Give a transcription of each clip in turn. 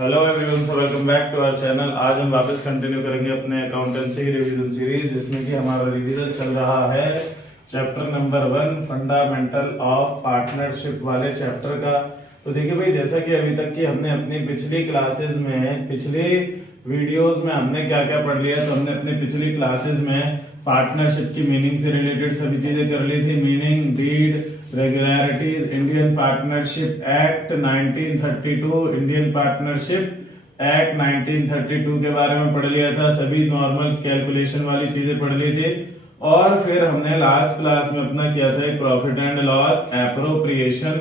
Hello everyone, so welcome back to our channel. आज हम वापस कंटिन्यू करेंगे अपने अकाउंटेंसी की रिवीजन सीरीज, जिसमें कि हमारा रिवीजन चल रहा है chapter number 1 fundamental of partnership वाले चैप्टर का। तो देखिए भाई, जैसा कि अभी तक की हमने अपनी पिछली क्लासेस में, पिछली वीडियोस में हमने क्या क्या पढ़ लिया, तो हमने अपनी पिछली क्लासेस में पार्टनरशिप की मीनिंग से रिलेटेड सभी चीजें कर ली थी। Meaning, deed, regularities, Indian partnership act 1932, Indian partnership act 1932 के बारे में पढ़ लिया था। सभी नॉर्मल कैलकुलेशन वाली चीजें पढ़ ली थी। और फिर हमने लास्ट क्लास में अपना किया था एक profit and loss appropriation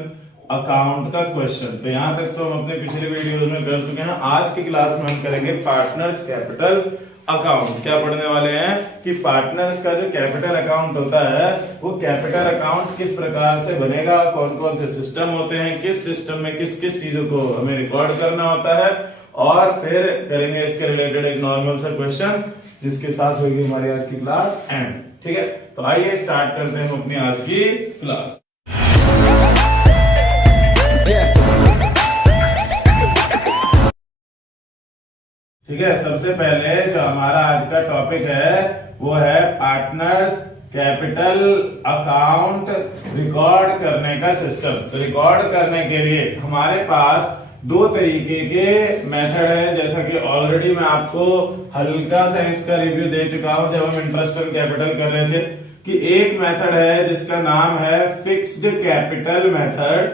account का क्वेश्चन। तो यहाँ तक तो हम अपने पिछले वीडियोस में कर चुके हैं। आज की क्लास में हम करेंगे पार्टनर्स कैपिटल अकाउंट। क्या पढ़ने वाले हैं कि पार्टनर्स का जो कैपिटल अकाउंट होता है, वो कैपिटल अकाउंट किस प्रकार से बनेगा, कौन कौन से सिस्टम होते हैं, किस सिस्टम में किस किस चीजों को हमें रिकॉर्ड करना होता है, और फिर करेंगे इसके रिलेटेड एक नॉर्मल सा क्वेश्चन, जिसके साथ होगी हमारी आज की क्लास एंड। ठीक है, तो आइए स्टार्ट करते हैं हम अपनी आज की क्लास। ठीक है, सबसे पहले जो हमारा आज का टॉपिक है वो है पार्टनर्स कैपिटल अकाउंट रिकॉर्ड करने का सिस्टम। तो रिकॉर्ड करने के लिए हमारे पास दो तरीके के मेथड है, जैसा कि ऑलरेडी मैं आपको हल्का सा इसका रिव्यू दे चुका हूं जब हम इंटरेस्ट ऑन कैपिटल कर रहे थे, कि एक मेथड है जिसका नाम है फिक्स्ड कैपिटल मेथड,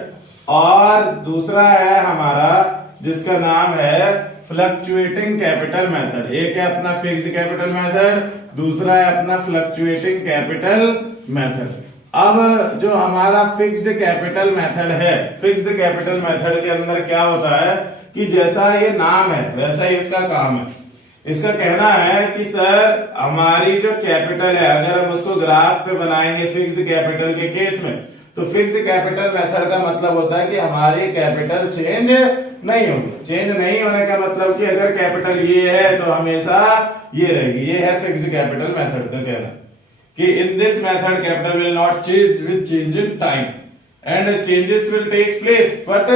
और दूसरा है हमारा जिसका नाम है फ्लक्चुएटिंग कैपिटल मेथड। एक है अपना फिक्स्ड कैपिटल मेथड, दूसरा है अपना फ्लक्चुएटिंग कैपिटल मेथड। अब जो हमारा फिक्स्ड कैपिटल मेथड है, फिक्स्ड कैपिटल मेथड के अंदर क्या होता है कि जैसा ये नाम है वैसा ही इसका काम है। इसका कहना है कि सर हमारी जो कैपिटल है, अगर हम उसको ग्राफ पे बनाएंगे फिक्स्ड कैपिटल के केस में, तो फिक्स्ड कैपिटल मेथड का मतलब होता है कि हमारी कैपिटल चेंज नहीं होगी। चेंज नहीं होने का मतलब कि अगर कैपिटल ये है तो हमेशा ये रहेगी। ये है फिक्स्ड कैपिटल मेथड का कहना, कि in this method capital will not change with change in time and changes will takes place but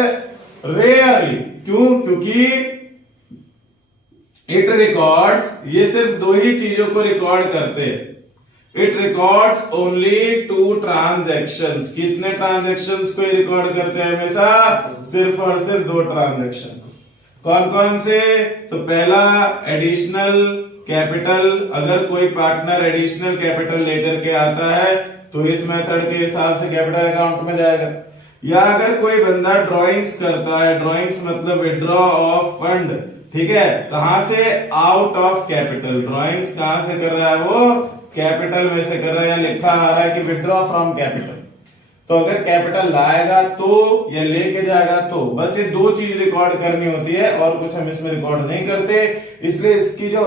rarely. क्यों? क्योंकि इट रिकॉर्ड्स, ये सिर्फ दो ही चीजों को रिकॉर्ड करते हैं। It records only 2 transactions. कितने ट्रांजैक्शंस को रिकॉर्ड करते हैं? हमेशा सिर्फ और सिर्फ 2 ट्रांजैक्शन। कौन कौन से? तो पहला एडिशनल कैपिटल। अगर कोई पार्टनर एडिशनल कैपिटल लेकर के आता है तो इस मेथड के हिसाब से कैपिटल अकाउंट में जाएगा। या अगर कोई बंदा ड्रॉइंग्स करता है, ड्रॉइंग्स मतलब विड्रॉ ऑफ फंड, ठीक है, कहां से? Out of capital. ड्रॉइंग्स कहां से कर रहा है? वो कैपिटल में से कर रहा है, या लिखा आ रहा है कि विड्रॉ फ्रॉम कैपिटल। तो अगर कैपिटल लाएगा तो या लेके जाएगा तो, बस ये दो चीज रिकॉर्ड करनी होती है, और कुछ हम इसमें रिकॉर्ड नहीं करते। इसलिए इसकी जो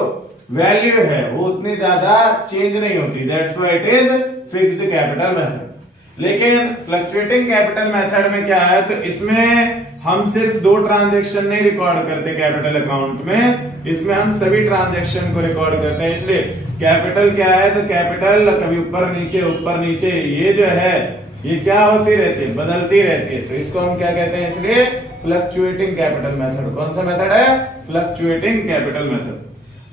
वैल्यू है वो उतनी ज्यादा चेंज नहीं होती। That's why it is fixed capital method. लेकिन फ्लक्चुएटिंग कैपिटल मेथड में क्या है, तो इसमें हम सिर्फ 2 ट्रांजैक्शन नहीं रिकॉर्ड करते कैपिटल अकाउंट में, इसमें हम सभी ट्रांजैक्शन को रिकॉर्ड करते हैं। इसलिए कैपिटल क्या है, तो कैपिटल कभी ऊपर नीचे ये जो है ये क्या होती रहती है? बदलती रहती है। तो इसको हम क्या कहते हैं? इसलिए फ्लक्चुएटिंग कैपिटल मेथड। कौन सा मेथड है? Fluctuating capital method.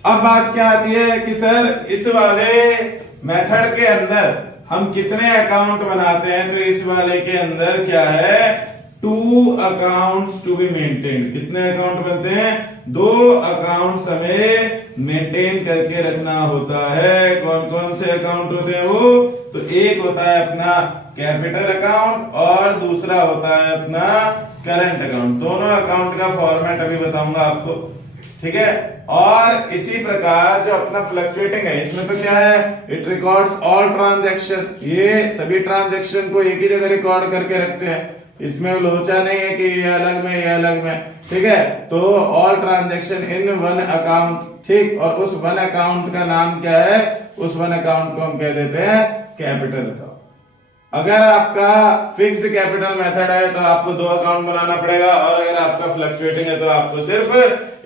अब बात क्या आती है कि सर इस वाले मेथड के अंदर हम कितने अकाउंट बनाते हैं? तो इस वाले के अंदर क्या है? 2 अकाउंट्स टू बी मेंटेन्ड। कितने अकाउंट बनते हैं? 2 अकाउंट्स हमें मेंटेन करके रखना होता है। कौन कौन से अकाउंट होते हैं वो? तो एक होता है अपना कैपिटल अकाउंट और दूसरा होता है अपना करंट अकाउंट। दोनों अकाउंट का फॉर्मेट अभी बताऊंगा आपको, ठीक है। और इसी प्रकार जो अपना फ्लक्चुएटिंग है, इसमें तो क्या है? It records all transaction. ये सभी ट्रांजैक्शन को एक ही जगह रिकॉर्ड करके रखते हैं। इसमें लोचा नहीं है कि ये अलग में ये अलग में, ठीक है। तो ऑल ट्रांजैक्शन इन 1 अकाउंट, ठीक। और उस 1 अकाउंट का नाम क्या है? उस 1 अकाउंट को हम कह देते हैं कैपिटल अकाउंट। अगर आपका फिक्स्ड कैपिटल मेथड है तो आपको 2 अकाउंट बनाना पड़ेगा, और अगर आपका फ्लक्चुएटिंग है तो आपको सिर्फ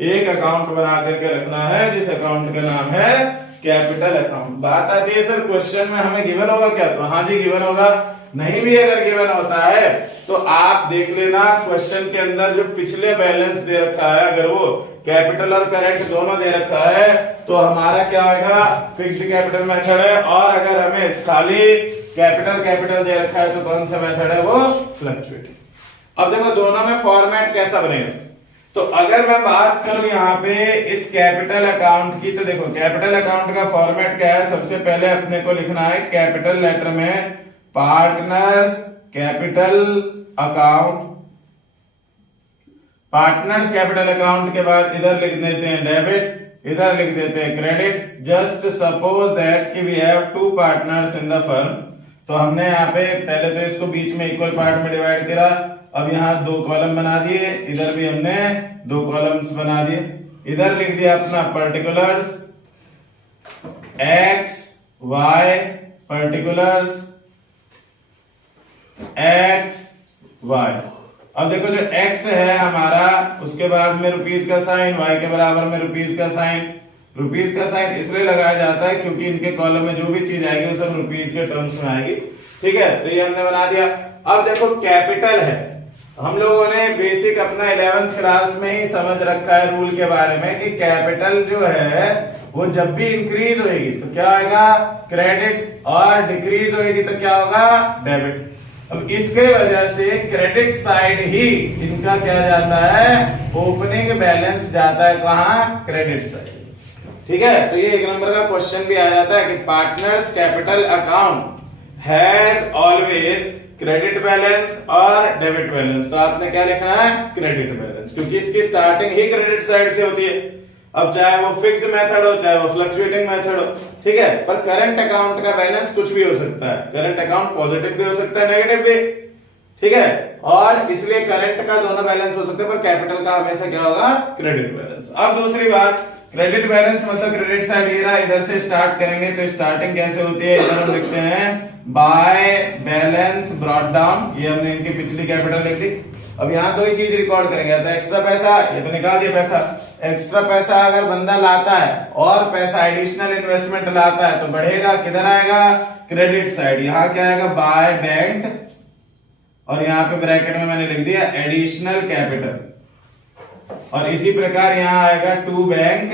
एक अकाउंट बना करके रखना है, जिस अकाउंट का नाम है कैपिटल अकाउंट। बात आती है सर क्वेश्चन में हमें गिवन होगा क्या? तो हाँ जी गिवन होगा। नहीं भी अगर गिवन होता है तो आप देख लेना क्वेश्चन के अंदर जो पिछले बैलेंस दे रखा है, अगर वो कैपिटल और करंट दोनों दे रखा है तो हमारा क्या होगा, फिक्स्ड कैपिटल मेथड है। और अगर हमें खाली कैपिटल दे रखा है तो कौन सा मेथड है, वो फ्लक्चुएटिंग। अब देखो दोनों में फॉर्मेट कैसा बनेगा। तो अगर मैं बात करूं यहाँ पे इस कैपिटल अकाउंट की, तो देखो कैपिटल अकाउंट का फॉर्मेट क्या है, सबसे पहले अपने को लिखना है कैपिटल लेटर में partners capital account. Partners capital account के बाद इधर लिख देते हैं डेबिट, इधर लिख देते हैं क्रेडिट। जस्ट सपोज दैट कि we have two partners in the firm. तो हमने यहाँ पे पहले तो इसको बीच में इक्वल पार्ट में डिवाइड करा, अब यहाँ 2 कॉलम बना दिए, इधर भी हमने 2 कॉलम्स बना दिए। इधर लिख दिया अपना particulars X Y, particulars X Y. अब देखो जो x है हमारा, उसके बाद में रुपीस का साइन, y के बराबर में रुपीस का साइन। रुपीस का साइन इसलिए लगाया जाता है क्योंकि इनके कॉलम में जो भी चीज आएगी वो सब रुपीस के टर्म्स में आएगी। ठीक है, तो ये हमने बना दिया। अब देखो कैपिटल है, हम लोगों ने बेसिक अपना 11th क्लास में ही समझ रखा है रूल के बारे में कि कैपिटल जो है वो जब भी इंक्रीज होगी तो क्या आएगा, क्रेडिट, और डिक्रीज होगी तो क्या होगा, डेबिट। अब इसके वजह से क्रेडिट साइड ही इनका क्या जाता है, ओपनिंग बैलेंस जाता है कहां, क्रेडिट साइड। ठीक है, तो ये 1 नंबर का क्वेश्चन भी आ जाता है कि partners capital account has always credit balance और डेबिट बैलेंस। तो आपने क्या लिखना है, क्रेडिट बैलेंस, क्योंकि इसकी स्टार्टिंग ही क्रेडिट साइड से होती है। अब चाहे वो फिक्स्ड मेथड हो चाहे वो फ्लक्चुएटिंग मेथड हो, ठीक है। पर करंट अकाउंट का बैलेंस कुछ भी हो सकता है, करंट अकाउंट पॉजिटिव भी हो सकता है, नेगेटिव भी, ठीक है। और इसलिए करंट का दोनों बैलेंस हो सकते हैं, पर कैपिटल का हमेशा क्या होगा, क्रेडिट बैलेंस। अब दूसरी बात, क्रेडिट बैलेंस मतलब क्रेडिट साइड ये रहा, इधर से स्टार्ट करेंगे तो स्टार्टिंग कैसे होती है, इधर हम लिखते हैं बाय बैलेंस ब्रॉट डाउन। ये हमने इनकी पिछली कैपिटल लिख दी। अब यहाँ 2 ही चीज रिकॉर्ड करेंगे, तो एक्स्ट्रा पैसा, ये तो निकाल दिया पैसा। एक्स्ट्रा पैसा अगर बंदा लाता है और पैसा एडिशनल इन्वेस्टमेंट लाता है तो बढ़ेगा, किधर आएगा, क्रेडिट साइड। यहाँ क्या आएगा, बाय बैंक, और यहाँ पे ब्रैकेट में मैंने लिख दिया एडिशनल कैपिटल। और इसी प्रकार यहाँ आएगा टू बैंक,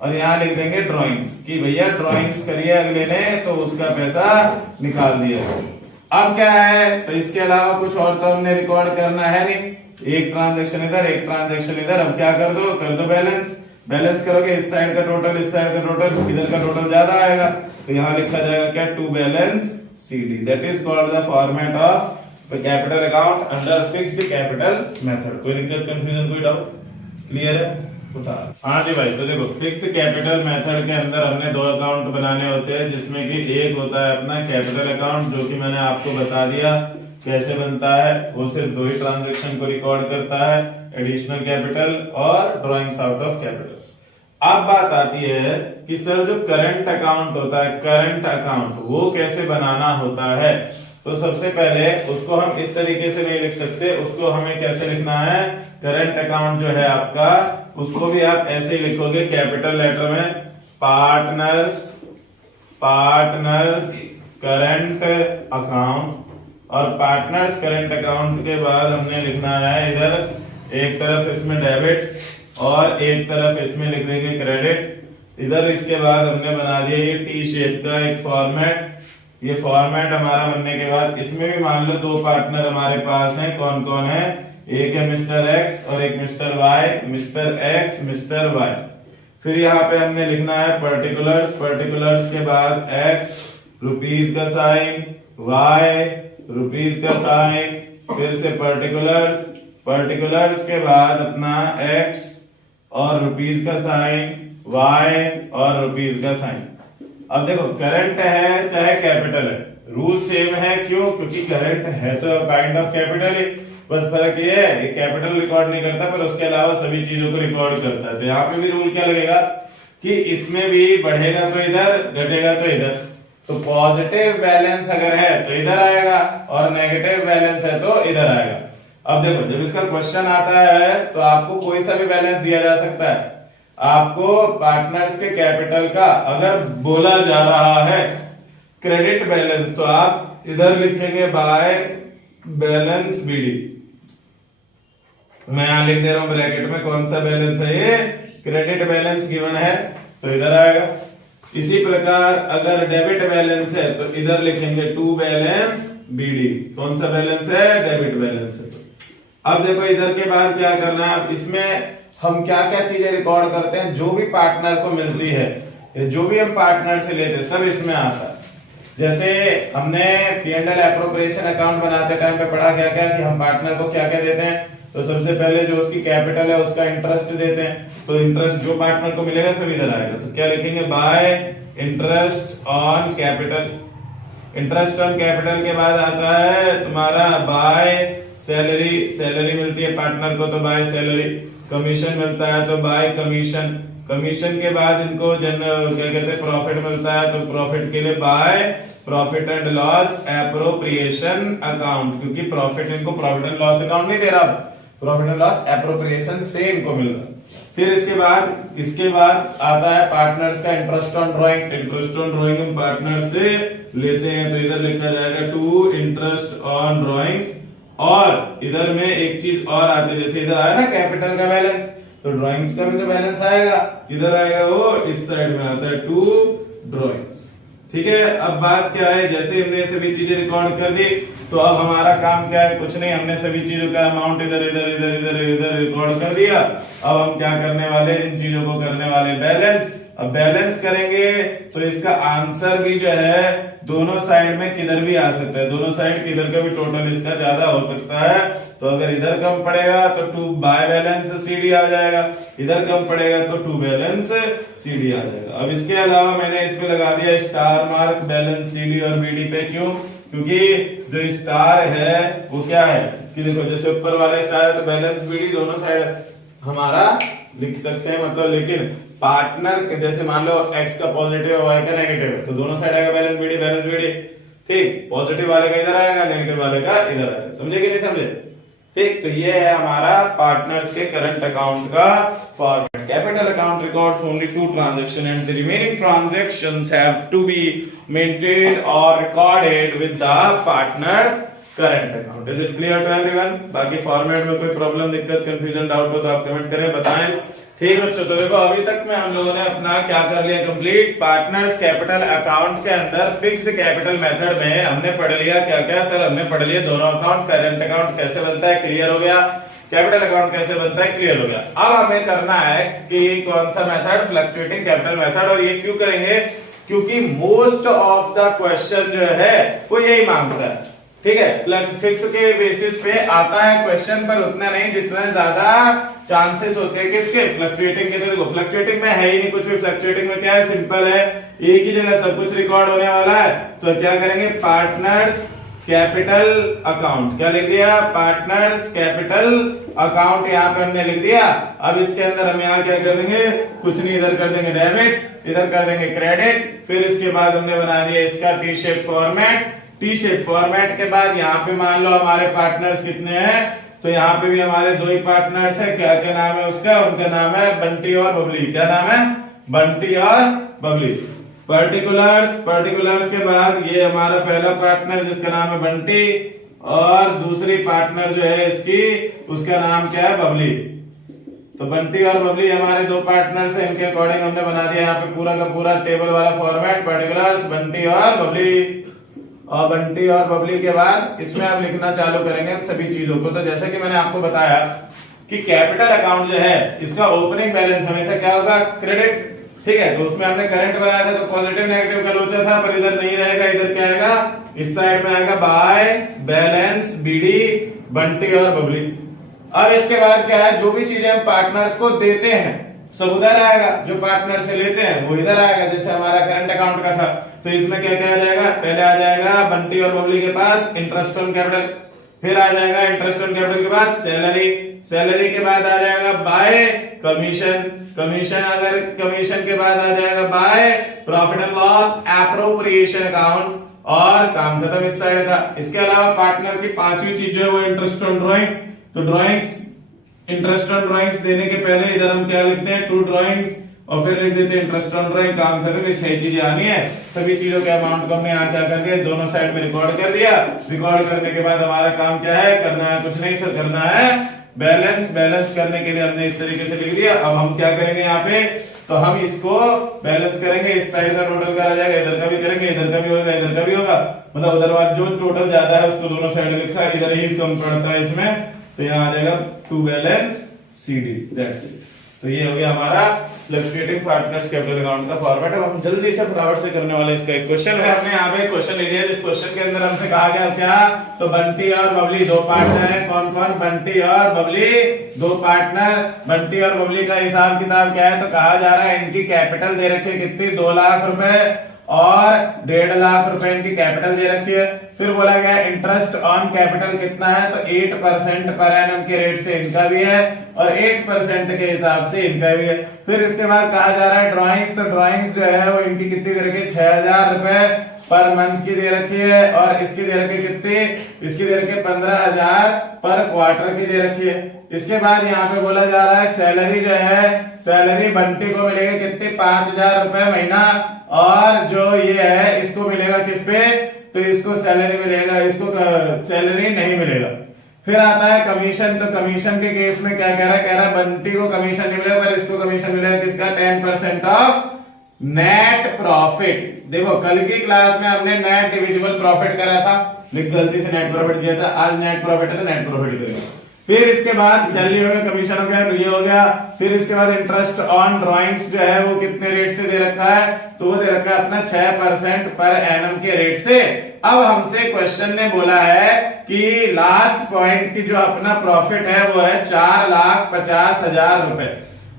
और यहाँ लिख देंगे ड्राइंग्स कि भैया ड्राइंग्स करिए अगले ने, तो उसका पैसा निकाल दिया। अब क्या है, तो इसके अलावा कुछ और तो हमने रिकॉर्ड करना है नहीं, एक ट्रांजैक्शन इधर एक ट्रांजैक्शन इधर। अब क्या कर दो बैलेंस। बैलेंस करोगे इस साइड का टोटल इस साइड का टोटल, इधर का टोटल ज्यादा आएगा, तो यहाँ लिखा जाएगा क्या, to balance CD। That is called the format of capital account under fixed capital method. कोई दिक्कत, कंफ्यूजन, कोई डाउट, क्लियर है, उतार। हाँ जी भाई, तो देखो फिक्स्ड कैपिटल मेथड के अंदर हमने 2 अकाउंट बनाने होते हैं, जिसमें कि एक होता है अपना कैपिटल अकाउंट, जो कि मैंने आपको बता दिया कैसे बनता है। वो सिर्फ 2 ही ट्रांजैक्शन को रिकॉर्ड करता है, एडिशनल कैपिटल और ड्रॉइंग्स आउट ऑफ कैपिटल। अब बात आती है कि सर जो करंट अकाउंट होता है, करंट अकाउंट वो कैसे बनाना होता है। तो सबसे पहले उसको हम इस तरीके से नहीं लिख सकते, उसको हमें कैसे लिखना है, करंट अकाउंट जो है आपका, उसको भी आप ऐसे ही लिखोगे कैपिटल लेटर में पार्टनर्स करंट अकाउंट। और पार्टनर्स करंट अकाउंट के बाद हमने लिखना है इधर एक तरफ इसमें डेबिट और एक तरफ इसमें लिख देंगे क्रेडिट। इधर इसके बाद हमने बना दिया ये टी शेप का एक फॉर्मेट। ये फॉर्मेट हमारा बनने के बाद इसमें भी मान लो 2 पार्टनर हमारे पास हैं, कौन कौन है, एक है मिस्टर एक्स और एक mister Y, mister X mister Y. फिर यहाँ पे हमने लिखना है पर्टिकुलर्स के बाद एक्स रुपीस का साइन, वाई रुपीस का साइन, फिर से पर्टिकुलर्स के बाद अपना एक्स और रुपीस का साइन, वाई और रुपीस का साइन। अब देखो करंट है चाहे कैपिटल है, रूल सेम है, क्यों, क्योंकि करंट है तो काइंड ऑफ कैपिटल ही, बस फर्क ये है ये कैपिटल रिकॉर्ड नहीं करता पर उसके अलावा सभी चीजों को रिकॉर्ड करता है। तो यहाँ पे भी रूल क्या लगेगा कि इसमें भी बढ़ेगा तो इधर, घटेगा तो इधर। तो पॉजिटिव बैलेंस अगर है तो इधर आएगा और नेगेटिव बैलेंस है तो इधर आएगा। अब देखो जब इसका क्वेश्चन आता है तो आपको कोई सा भी बैलेंस दिया जा सकता है। आपको पार्टनर्स के कैपिटल का अगर बोला जा रहा है क्रेडिट बैलेंस, तो आप इधर लिखेंगे बाय बैलेंस बीडी। मैं यहां लिख दे रहा हूं ब्रैकेट में कौन सा बैलेंस है, ये क्रेडिट बैलेंस गिवन है तो इधर आएगा। इसी प्रकार अगर डेबिट बैलेंस है तो इधर लिखेंगे टू बैलेंस बीडी। कौन सा बैलेंस है, डेबिट बैलेंस है। अब देखो इधर के बाद क्या करना है, अब इसमें हम क्या क्या चीजें रिकॉर्ड करते हैं, जो भी पार्टनर को मिलती है, जो भी हम पार्टनर से लेते हैं सब इसमें आता है। जैसे हमने P&L एप्रोप्रिएशन अकाउंट बनाते टाइम पे पढ़ा क्या क्या कि हम पार्टनर को क्या क्या देते हैं, तो सबसे पहले जो उसकी कैपिटल है उसका इंटरेस्ट देते हैं, तो इंटरेस्ट जो पार्टनर को मिलेगा सब इधर आएगा। तो क्या लिखेंगे, bye interest on capital. Interest on capital के बाद आता है तुम्हारा बाय सैलरी। सैलरी मिलती है पार्टनर को तो बाय सैलरी। कमीशन मिलता है तो बाय कमीशन। कमीशन के बाद इनको क्या कहते हैं, प्रॉफिट मिलता है तो प्रॉफिट के लिए by profit and loss appropriation account, क्योंकि प्रॉफिट इनको प्रॉफिट एंड लॉस अकाउंट नहीं दे रहा, प्रॉफिट एंड लॉस एप्रोप्रिएशन से इनको मिल रहा। फिर इसके बाद आता है पार्टनर्स का interest on drawing. Interest on drawing हम पार्टनर से लेते हैं तो इधर लिखा जाएगा टू इंटरेस्ट ऑन ड्राइंग्स। और इधर में एक चीज और आती है, जैसे इधर आया ना कैपिटल का बैलेंस, तो ड्राइंग्स का भी तो बैलेंस आएगा, इधर आएगा वो इस साइड में आता है टू ड्राइंग्स। ठीक है, अब बात क्या है, जैसे हमने सभी चीजें रिकॉर्ड कर दी तो अब हमारा काम क्या है, कुछ नहीं, हमने सभी चीजों का अमाउंट इधर इधर इधर इधर इधर रिकॉर्ड कर दिया। अब हम क्या करने वाले, इन चीजों को करने वाले बैलेंस। अब बैलेंस करेंगे तो इसका आंसर भी जो है दोनों साइड में किधर भी आ सकता है, दोनों साइड किधर का भी टोटल इसका ज्यादा हो सकता है। तो अगर इधर कम पड़ेगा तो टू बाय बैलेंस सीडी आ जाएगा, इधर कम पड़ेगा तो टू बैलेंस सीडी आ जाएगा। अब इसके अलावा मैंने इस पे लगा दिया स्टार मार्क बैलेंस सीडी और बीडी पे। क्यों, क्योंकि जो स्टार है वो क्या है कि देखो जैसे ऊपर वाला स्टार है तो बैलेंस बीडी दोनों साइड हमारा लिख सकते हैं, मतलब लेकिन पार्टनर जैसे मान लो x का पॉजिटिव है y का नेगेटिव है तो दोनों साइड आएगा बैलेंस बीडी बैलेंस बीडी। ठीक, पॉजिटिव वाले का इधर आएगा, नेगेटिव वाले का इधर आएगा। समझे कि नहीं समझे? ठीक, तो ये है हमारा पार्टनर्स के करंट अकाउंट का format. Capital account records only two transaction and the remaining transactions have to be maintained और recorded with the partners current account. Is it clear to everyone? बाकी फॉर्मेट में कोई प्रॉब्लम, दिक्कत, confusion, doubt हो तो आप comment करें, बताएं। ठीक बच्चों, तो देखो अभी तक में हम लोगों ने अपना क्या कर लिया कंप्लीट। पार्टनर्स कैपिटल अकाउंट के अंदर फिक्स्ड कैपिटल मेथड में हमने पढ़ लिया क्या क्या सर, हमने पढ़ लिया दोनों अकाउंट, करंट अकाउंट कैसे बनता है क्लियर हो गया, कैपिटल अकाउंट कैसे बनता है क्लियर हो गया। अब हमें करना है कि कौन सा मेथड, फ्लक्चुएटिंग कैपिटल मेथड। और ये क्यों करेंगे, क्योंकि मोस्ट ऑफ द क्वेश्चन जो है वो यही मांगता है। ठीक है, फिक्स के बेसिस पे आता है क्वेश्चन, पर उतना नहीं जितना ज्यादा चांसेस होते हैं किसके, फ्लक्चुएटिंग के। तो देखो फ्लक्चुएटिंग में है ही नहीं कुछ भी, फ्लक्चुएटिंग में क्या है, सिंपल है, एक ही जगह सब कुछ रिकॉर्ड होने वाला है। तो क्या करेंगे, पार्टनर्स कैपिटल अकाउंट, क्या लिख दिया, पार्टनर्स कैपिटल अकाउंट यहाँ पे हमने लिख दिया। अब इसके अंदर हम यहाँ क्या कर देंगे, कुछ नहीं, इधर कर देंगे डेबिट, इधर कर देंगे क्रेडिट। फिर इसके बाद हमने बना दिया इसका T shape format. T shape format के बाद यहाँ पे मान लो हमारे पार्टनर्स कितने हैं, तो यहाँ पे भी हमारे दो ही पार्टनर्स है। क्या क्या नाम है उसका, उनका नाम है बंटी और बबली। क्या नाम है, बंटी और बबली। पर्टिकुलर्स के बाद ये हमारा पहला पार्टनर जिसका नाम है बंटी, और दूसरी पार्टनर जो है इसकी, उसका नाम क्या है, बबली। तो बंटी और बबली हमारे दो पार्टनर्स हैं, इनके अकॉर्डिंग हमने बना दिया यहाँ पे पूरा का पूरा टेबल वाला फॉर्मेट, पर्टिकुलर्स बंटी और बबली। और बंटी और बबली के बाद इसमें आप लिखना चालू करेंगे सभी चीजों को। तो जैसे कि मैंने आपको बताया कि कैपिटल अकाउंट जो है इसका ओपनिंग बैलेंस हमेशा क्या होगा, क्रेडिट। ठीक है, तो उसमें हमने करंट बनाया था तो पॉजिटिव नेगेटिव का लोचा था, पर इधर नहीं रहेगा, इधर क्या आएगा, इस साइड में आएगा बाय बैलेंस बीडी, बंटी और बबली। अब इसके बाद क्या है, जो भी चीजें हम पार्टनर्स को देते हैं सब उधर आएगा, जो पार्टनर से लेते हैं वो इधर आएगा। जैसे हमारा करंट अकाउंट का था तो इसमें क्या क्या आ जाएगा, पहले आ जाएगा बंटी और बबली के पास इंटरेस्ट ऑन कैपिटल, फिर आ जाएगा इंटरेस्ट ऑन कैपिटल के बाद सैलरी, सैलरी के बाद आ जाएगा बाय कमीशन, कमीशन अगर कमीशन के बाद आ जाएगा by profit and loss appropriation account, और काम खत्म इस साइड का। इसके अलावा पार्टनर की पांचवी चीज जो है वो इंटरेस्ट ऑन ड्राइंग। तो ड्राइंग्स, इंटरेस्ट ऑन ड्राइंग्स देने के पहले इधर हम क्या लिखते हैं, टू ड्राइंग्स, और फिर लिख देते इंटरेस्ट ऑन ड्राइंग। काम खत्म। 6 चीजें आनी है। सभी चीजों के अमाउंट को हमने यहाँ क्या करके दोनों साइड में रिकॉर्ड कर दिया। रिकॉर्ड करने के बाद हमारा काम क्या है, करना है कुछ नहीं सर, करना है बैलेंस। बैलेंस करने के लिए हमने इस तरीके से लिख दिया। अब हम क्या करेंगे यहाँ पे, तो हम इसको बैलेंस करेंगे। इस साइड का टोटल करा जाएगा, इधर का भी करेंगे, इधर का भी होगा, इधर का भी होगा। मतलब उधर वाला जो टोटल ज्यादा है उसको दोनों साइड लिखा है, इधर ही कम पड़ता है इसमें, तो यहाँ आ जाएगा to balance CD। That's it. तो ये हो गया हमारा फ्लक्चुएटिंग पार्टनर्स कैपिटल अकाउंट का फॉर्मेट। अब हम जल्दी से फटाफट से करने वाले इसका एक क्वेश्चन है। हमने यहाँ पे क्वेश्चन ले लिया, जिस क्वेश्चन के अंदर हमसे कहा गया क्या, तो बंटी और बबली दो पार्टनर है। कौन कौन, बंटी और बबली दो पार्टनर। बंटी और बबली का हिसाब किताब क्या है, तो कहा जा रहा है इनकी कैपिटल दे रखी है कितनी, 2 लाख रुपए और 1.5 लाख रुपए इनकी कैपिटल दे रखी है। फिर बोला गया इंटरेस्ट ऑन कैपिटल कितना है, तो 8% पर एनम के रेट से इनका भी है और 8% के हिसाब से इनका भी है। फिर इसके बाद कहा जा रहा है ड्राइंग्स, तो ड्राइंग्स जो है वो इनकी कितनी दे रखी है, 6,000 रुपए पर मंथ की दे रखी है। और इसकी दे रखी है कितनी, इसकी दे रखी है 15,000 पर क्वार्टर की दे रखी है। इसके बाद यहाँ पे बोला जा रहा है सैलरी जो है, सैलरी बंटी को मिलेगी कितनी, 5,000 रुपए महीना। और जो ये है इसको मिलेगा किस पे, तो इसको सैलरी मिलेगा, इसको सैलरी नहीं मिलेगा। फिर आता है कमीशन, तो कमीशन के केस में क्या कह रहा है बंटी को कमीशन नहीं मिलेगा, पर इसको कमीशन मिलेगा किसका, 10% ऑफ नेट प्रॉफिट। देखो कल की क्लास में हमने नेट डिविजिबल प्रॉफिट करा था, गलती से नेट प्रॉफिट दिया था, आज नेट प्रॉफिट है तो नेट प्रॉफिट करेगा। फिर इसके बाद सैलरी हो गया, कमीशन हो गया, ये हो गया। फिर इसके बाद इंटरेस्ट ऑन ड्राइंग्स जो है वो कितने रेट से दे रखा है, तो वो दे रखा है अपना 6% पर एनम के रेट से। अब हमसे क्वेश्चन ने बोला है कि लास्ट पॉइंट की जो अपना प्रॉफिट है वो है 4,50,000 रुपए।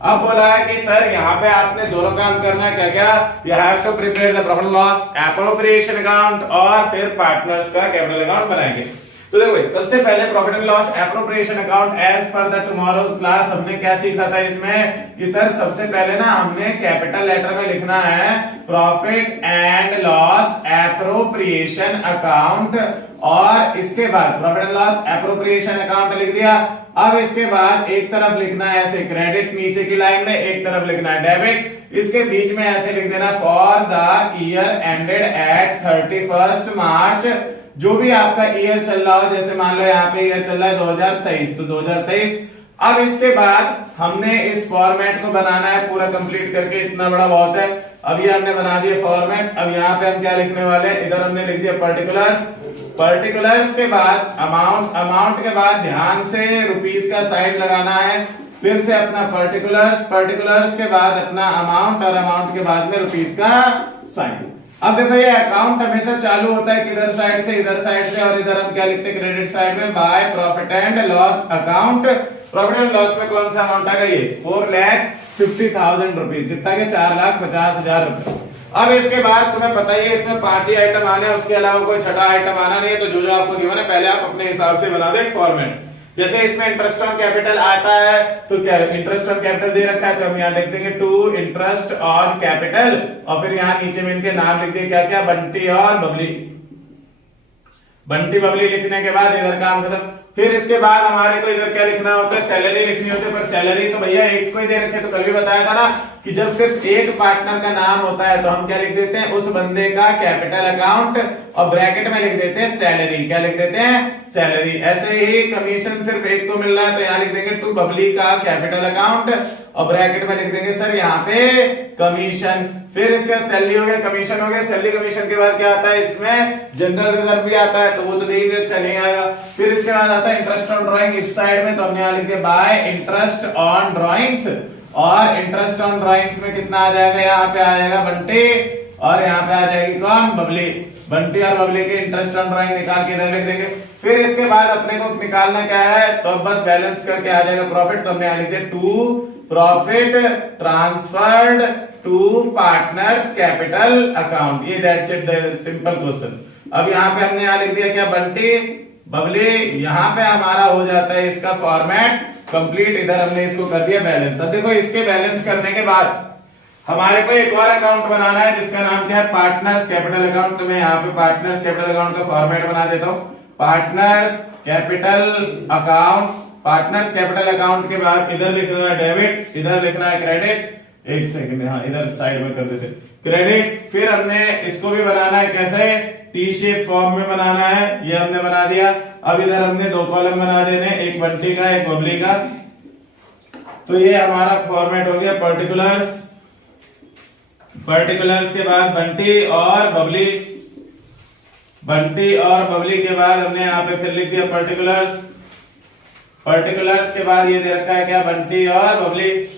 अब बोला है कि सर यहाँ पे आपने दोनों काम करना है, क्या क्या, you have to prepare the profit loss appropriation account और फिर पार्टनर्स का कैपिटल अकाउंट बनाएंगे। तो देखो भाई सबसे पहले profit and loss appropriation account as per the tomorrow's class हमने क्या सीखा था इसमें, कि सर सबसे पहले ना हमने कैपिटल लेटर में लिखना है profit and loss appropriation account, और इसके बाद profit and loss appropriation account लिख दिया। अब इसके बाद एक तरफ लिखना है ऐसे क्रेडिट नीचे की लाइन में, एक तरफ लिखना है डेबिट, इसके बीच में ऐसे लिख देना for the year ended at 31 मार्च। जो भी आपका ईयर चल रहा हो, जैसे मान लो यहाँ पे ईयर चल रहा है 2023, तो 2023। अब इसके बाद हमने इस फॉर्मेट को बनाना है पूरा कंप्लीट करके, इतना बड़ा बहुत है। अब ये हमने बना दिया फॉर्मेट। अब यहाँ पे हम क्या लिखने वाले हैं, इधर हमने लिख दिया पर्टिकुलर्स, पर्टिकुलर्स के बाद अमाउंट, अमाउंट के बाद ध्यान से रुपीस का साइड लगाना है, फिर से अपना पर्टिकुलर्स, पर्टिकुलर्स के बाद अपना अमाउंट और अमाउंट के बाद में रुपीस का साइन। अब देखो ये अकाउंट हमेशा चालू होता है किधर साइड से, इधर साइड से, और इधर हम क्या लिखते हैं क्रेडिट साइड में by profit and loss account. Profit and loss में कौन सा अमाउंट आएगा, ये 4,50,000 रुपीज, कितना के 4,50,000 रुपए। अब इसके बाद तुम्हें पता ही है इसमें 5 ही आइटम आने हैं, उसके अलावा कोई छठा आइटम आना नहीं है। तो जो आपको गिवन है पहले आप अपने हिसाब से बना दो एक फॉर्मेट। जैसे इसमें इंटरेस्ट ऑन कैपिटल आता है, तो क्या इंटरेस्ट ऑन कैपिटल दे रखा है, तो हम यहाँ लिख देंगे टू इंटरेस्ट ऑन कैपिटल, और फिर यहाँ नीचे में इनके नाम लिख देंगे क्या क्या, बंटी और बबली। बंटी बबली लिखने के बाद इधर काम खत्म। फिर इसके बाद हमारे को इधर क्या लिखना होता है, सैलरी लिखनी होती है। पर सैलरी तो भैया एक को ही दे रखे, तो कल भी बताया था ना कि जब सिर्फ एक पार्टनर का नाम होता है तो हम क्या लिख देते हैं, उस बंदे का कैपिटल अकाउंट, और ब्रैकेट में लिख देते हैं सैलरी। क्या लिख देते हैं, सैलरी। ऐसे ही कमीशन सिर्फ एक को मिल रहा है, तो यहाँ लिख देंगे टू बबली का कैपिटल अकाउंट, और ब्रैकेट में लिख देंगे सर यहाँ पे कमीशन। फिर इसका सैलरी हो गया, कमीशन हो गया। सैलरी कमीशन के बाद क्या आता है, इसमें जनरल रिजर्व भी आता है, तो वो तो दे ही नहीं आएगा। फिर इसके बाद आता है इंटरेस्ट ऑन ड्राइंग इस साइड में, तो हमने यहाँ लिख दिया बाय इंटरेस्ट ऑन ड्राइंग्स, और इंटरेस्ट ऑन ड्राइंग्स में कितना आ जाएगा, यहाँ पे आ जाएगा बंटी, और यहाँ पे आ जाएगी कौन, बबली। बंटी और बबली के इंटरेस्ट ऑन ड्राइंग निकाल के इधर लिख देंगे। फिर इसके बाद अपने को निकालना क्या है, तो अब बस बैलेंस करके आ जाएगा प्रॉफिट, तो हमने यहाँ लिख दिया to profit transferred to partners capital account. ये दैट्स इट, सिंपल क्वेश्चन। अब यहाँ पे हमने यहाँ लिख दिया क्या, बंटी बबली, यहाँ पे हमारा हो जाता है इसका फॉर्मेट कंप्लीट। इधर हमने इसको कर दिया बैलेंस। अब देखो इसके बैलेंस करने के बाद हमारे को एक और अकाउंट बनाना है जिसका नाम क्या है, पार्टनर्स कैपिटल अकाउंट। तो मैं यहाँ पे पार्टनर्स कैपिटल अकाउंट का फॉर्मेट बना देता हूँ, partners capital account. Partners capital account के बाद इधर लिखना है डेबिट, इधर लिखना है क्रेडिट। एक सेकंड, हाँ इधर साइड में कर देते क्रेडिट। फिर हमने इसको भी बनाना है, कैसे, टी शेप फॉर्म में बनाना है, ये हमने बना दिया। अब इधर हमने दो कॉलम बना देने, एक बंटी का एक बबली का। तो ये हमारा फॉर्मेट हो गया पर्टिकुलर्स, पर्टिकुलर्स के बाद बंटी और बबली, बंटी और बबली के बाद हमने यहाँ पे फिर लिख दिया पर्टिकुलर्स, पर्टिकुलर्स के बाद ये दे रखा है क्या, बंटी और बबली।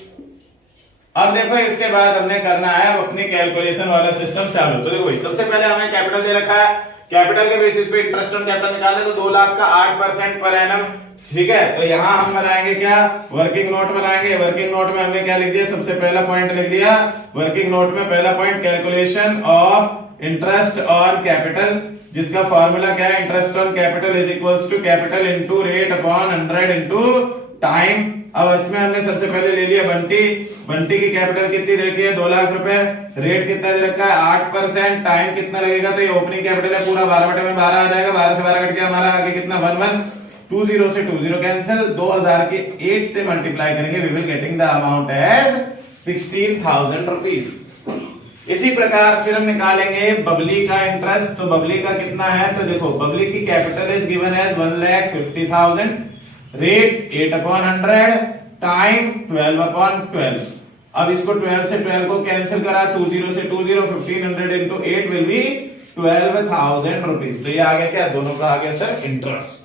अब देखो इसके बाद हमने करना है अब अपनी कैलकुलेशन वाला सिस्टम चालू। तो देखो सबसे पहले हमें कैपिटल दे रखा है, कैपिटल के बेसिस पे इंटरेस्ट ऑन कैपिटल निकालना है, तो 2 लाख का 8% पर एनम, ठीक है। तो यहाँ हम बनाएंगे क्या, वर्किंग नोट बनाएंगे। वर्किंग नोट में हमने क्या लिख दिया, सबसे पहला पॉइंट लिख दिया वर्किंग नोट में, पहला point calculation of interest on capital, जिसका फॉर्मूला क्या है, interest on capital is equals to capital into rate upon 100 into time. अब इसमें हमने सबसे पहले ले लिया बंटी, बंटी की कैपिटल कितनी दे रखी है, 2 लाख रुपए, रेट कितना दे रखा है 8%, टाइम कितना लगेगा, तो ये ओपनिंग कैपिटल है पूरा 12/12 आ जाएगा, 12 से 12 कट के हमारा आगे कितना 1120 से 20 कैंसिल, 2000 के 8 से मल्टीप्लाई करेंगे, we will getting the amount as 16,000 rupees. इसी प्रकार फिर हम निकालेंगे बबली का इंटरेस्ट। तो बबली का कितना है, तो देखो बबली की capital is given as 1,50,000, rate 8/100, time 12/12। अब इसको 12 से 12 को कैंसिल करा, 20 से 20, 1500 इंटू 8 विल बी 12,000 रुपीज। तो ये आ गया क्या, दोनों का आ गया सर इंटरेस्ट।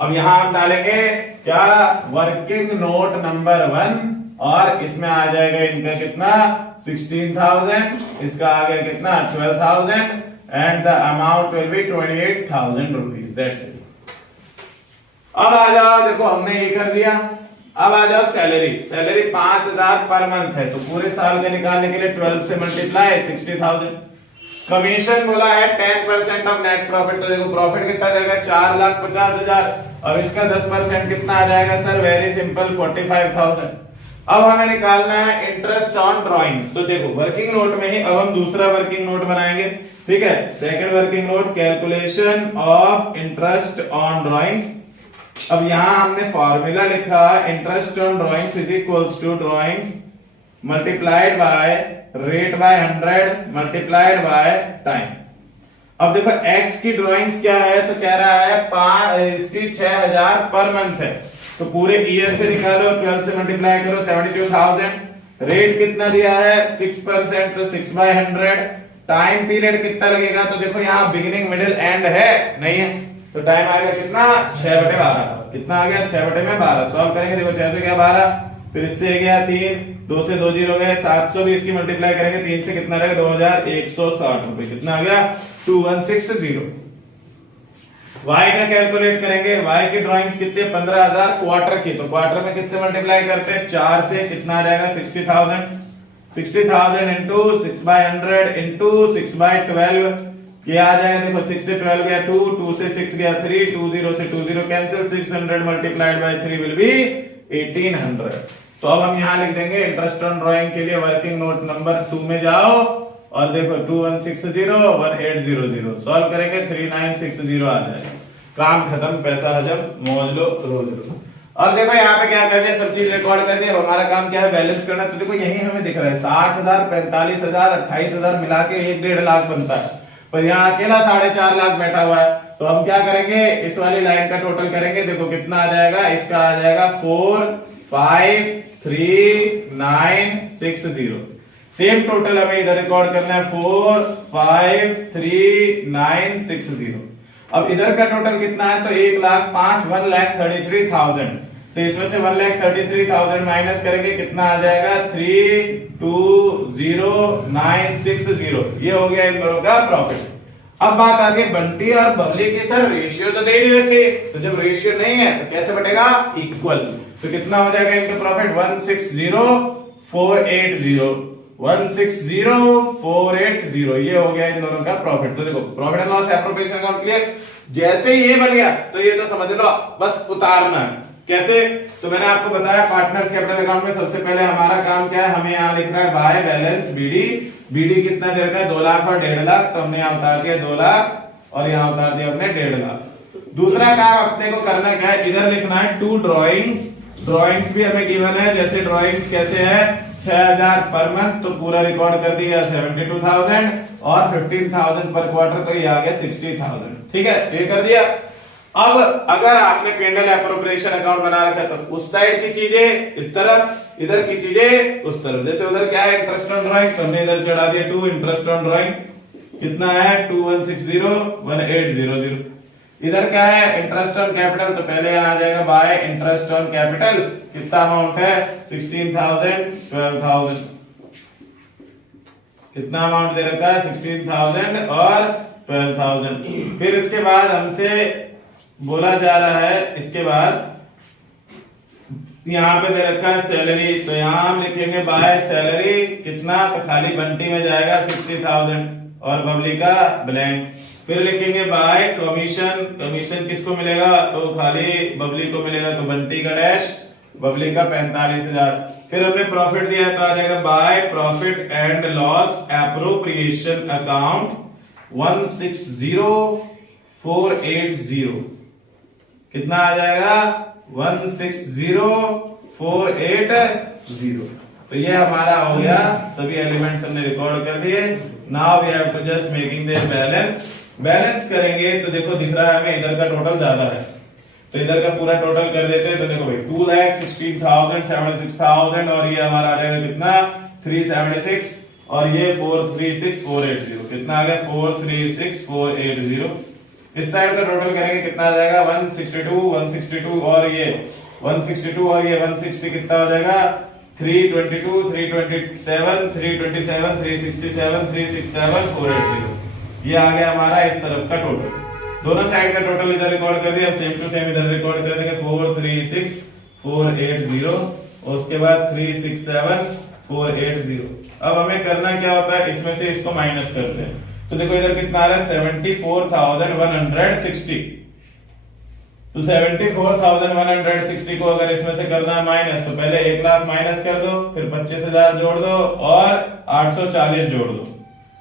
अब यहां हम डालेंगे क्या, वर्किंग नोट नंबर 1, और इसमें आ जाएगा इनका कितना 16,000, इसका आ गया कितना 12,000, and the amount will be 28,000 rupees, that's it. अब आ जाओ, देखो हमने ये कर दिया। अब आ जाओ सैलरी, सैलरी 5,000 पर मंथ है, तो पूरे साल का निकालने के लिए 12 से मल्टीप्लाई 60,000। कमीशन बोला है 10% ऑफ नेट प्रॉफिट, तो देखो प्रॉफिट कितना देगा 4,50,000, और इसका 10% कितना आ जाएगा सर, वेरी सिंपल 45,000। अब हमें निकालना है इंटरेस्ट ऑन ड्राइंग्स। तो देखो वर्किंग नोट में ही अब हम दूसरा वर्किंग नोट बनाएंगे, ठीक है। Second working note, calculation of interest on drawings. अब यहां हमने फॉर्मूला लिखा, interest on drawings is equals to drawings multiplied by rate by 100 multiplied by time. अब देखो x की ड्राइंग्स क्या है, तो कह रहा है इसकी 6,000 पर मंथ है, तो पूरे ईयर से निकालो, 12 से मल्टीप्लाई करो 72,000। रेट कितना दिया है 6%, तो 6/100। टाइम पीरियड कितना लगेगा, तो देखो यहाँ बिगिनिंग मिडिल एंड है नहीं है, तो टाइम आएगा कितना 6/12, कितना आ गया 6/12। सॉल्व करेंगे, देखो 6 से गया 12, फिर इससे गया 3, 2 से 2 जीरो गए, 720 की मल्टीप्लाई करेंगे 3 से कितना रहेगा 2,160 रुपए, कितना आ गया 2160। y का कैलकुलेट करेंगे, y की ड्राइंग्स कितनी 15,000 क्वार्टर की, तो क्वार्टर में किससे मल्टीप्लाई करते हैं 4 से, कितना आ जाएगा 60,000। 60,000 इंटू 6/100 इंटू 6/12, ये आ जाएगा, देखो 6 से 12 गया 2, 2 से 6 गया 3, 20 से 20 cancel, 600 multiplied by 3 will be 1800। तो अब हम यहाँ लिख देंगे इंटरेस्ट ऑन ड्राइंग के लिए वर्किंग नोट नंबर 2 में जाओ, और देखो 2160 1800, सॉल्व करेंगे 3960 आ जाएगा। काम खत्म, पैसा हजम, मौज लो रोज लो। अब देखो यहाँ पे क्या कर दिया, सब चीज रिकॉर्ड कर दिया। हमारा काम क्या है, बैलेंस करना। तो देखो यही हमें दिख रहा है 60,000 45,000 28,000 मिला के 1.5 लाख बनता है, पर यहाँ अकेला 4.5 लाख बैठा हुआ है। तो हम क्या करेंगे, इस वाली लाइन का टोटल करेंगे, देखो कितना आ जाएगा, इसका आ जाएगा 4,5,3,9,60। सेम टोटल हमें इधर रिकॉर्ड करना है 4,5,3,9,60। अब इधर का टोटल कितना है, तो 1,05,1,33,000। तो इसमें से 1,33,000 माइनस करेंगे, कितना आ जाएगा 3,20,960। ये हो गया इन दोनों का प्रॉफिट। अब बात आती है बंटी और बबली की, सर रेशियो तो दे ही रखी, तो जब रेशियो नहीं है तो कैसे बटेगा, इक्वल। तो कितना हो जाएगा इनका प्रॉफिट 160,480, 160,480, ये हो गया इन दोनों का प्रॉफिट। तो देखो profit and loss appropriation account clear. जैसे ही ये बन गया तो ये तो समझ लो बस उतारना है। कैसे, तो मैंने आपको बताया पार्टनर्स कैपिटल अकाउंट में सबसे पहले हमारा काम क्या है, हमें यहाँ लिखना है बाय बैलेंस बीडी। बीडी कितना दे रखा है 2 लाख और 1.5 लाख, तो हमने यहाँ उतार दिया 2 लाख और यहाँ उतार दिया अपने 1.5 लाख। दूसरा काम अपने को करना क्या है, इधर लिखना है टू ड्रॉइंग्स ड्राइंग्स भी हमें गिवन है, जैसे ड्राइंग्स कैसे है 6000 पर मंथ, तो पूरा रिकॉर्ड कर दिया 72,000 और 15,000 पर क्वार्टर, तो ये आ गया 60,000। ठीक है, ये कर दिया। अब अगर आपने पेंडल एप्रोप्रिएशन अकाउंट बना रखा है तो उस साइड की चीजें इस तरफ, इधर की चीजें उस तरफ। जैसे उधर क्या है इंटरेस्ट ऑन ड्राइंग, तो हमने इधर चढ़ा दिया 2 इंटरेस्ट ऑन ड्राइंग, कितना है 2160 1800। इधर क्या है इंटरेस्ट ऑन कैपिटल, तो पहले यहां आ जाएगा बाय इंटरेस्ट ऑन कैपिटल, कितना अमाउंट है 16,000 12,000। कितना अमाउंट दे रखा है 16,000 और 12,000। फिर इसके बाद हमसे बोला जा रहा है, इसके बाद यहाँ पे दे रखा है सैलरी, तो यहाँ हम लिखेंगे बाय सैलरी कितना, तो खाली बंटी में जाएगा 60,000 और बबली का ब्लैंक। फिर लिखेंगे बाय कमीशन, कमीशन किसको मिलेगा, तो खाली बबली को मिलेगा, तो बंटी का डैश, बबली का 45,000। फिर हमने प्रॉफिट दिया है तो आ जाएगा by profit and loss appropriation account 160480। कितना आ जाएगा 160480। तो ये हमारा हो गया, सभी एलिमेंट्स हमने रिकॉर्ड कर दिए। Now we have to just making their balance. Balance करेंगे तो देखो दिख रहा है हमें इधर का टोटल ज्यादा है, तो इधर का पूरा टोटल कर देते हैं। तो देखो भाई 2,16,000 76,000 और ये हमारा आ जाएगा कितना 376 और ये 436,480। कितना आ गया 436,480। इस साइड का टोटल करेंगे कितना आ जाएगा 162 और ये 162 और ये 160, कितना हो जाएगा 322 327 327 367 367 480। ये आ गया हमारा इस तरफ का टोटल। दोनों साइड का टोटल इधर रिकॉर्ड कर दिया, अब सेम टू सेम इधर रिकॉर्ड कर देंगे 436,480 और उसके बाद 367,480। अब हमें करना क्या होता है, इसमें से इसको माइनस करते हैं। तो देखो इधर कितना आ रहा है 74,160। तो 74,160 को अगर इसमें से करना है माइनस, तो पहले 1 लाख माइनस कर दो, फिर 25,000 जोड़ दो और 840 जोड़ दो।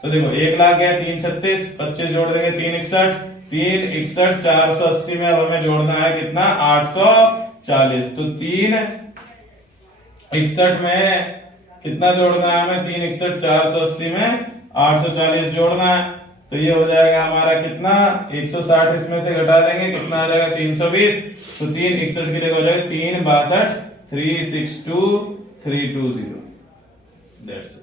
तो देखो 1 लाख गया 336, 25 जोड़ देंगे 361, 361 480 में अब हमें जोड़ना है कितना 840। तो 361 में कितना जोड़ना है हमें 361 480 में 840 जोड़ना है। तो ये हो जाएगा हमारा कितना 160, इसमें से घटा देंगे कितना आ जाएगा 320। तो 361 की जगह हो जाएगा 362 362 320।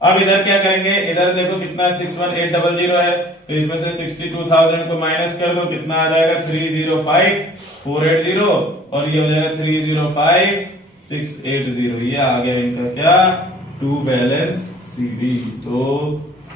अब इधर क्या करेंगे, इधर देखो कितना 61800 है, तो इसमें से 62,000 को माइनस कर दो, कितना आ जाएगा 305,480 और ये हो जाएगा 305,680। ये आ गया इनका क्या टू बैलेंस सीडी। तो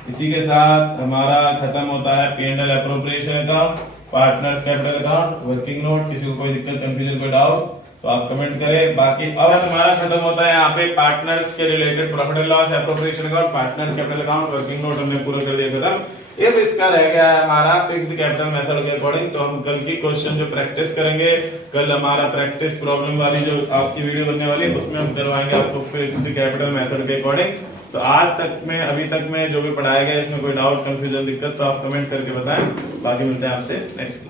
इसी के साथ हमारा खत्म होता है P&L appropriation account, partners capital account, working note. किसी को कोई दिक्कत कंफ्यूजन कोई डाउट तो आप कमेंट करें। बाकी अब हमारा खत्म होता है यहाँ पे पार्टनर्स के related profit and loss appropriation account, partners capital account, working note हमने पूरा कर दिया खत्म। इफ इसका रह गया है हमारा फिक्स्ड कैपिटल मेथड के अकॉर्डिंग, तो हम कल की क्वेश्चन जो प्रैक्टिस करेंगे, कल हमारा प्रैक्टिस प्रॉब्लम वाली जो आपकी वीडियो बनने वाली है उसमें हम करवाएंगे आपको फिक्स्ड कैपिटल मेथड के अकॉर्डिंग। तो आज तक में अभी तक में जो भी पढ़ाया गया इसमें कोई डाउट कंफ्यूजन दिक्कत तो आप कमेंट करके बताएं। बाकी मिलते हैं आपसे नेक्स्ट।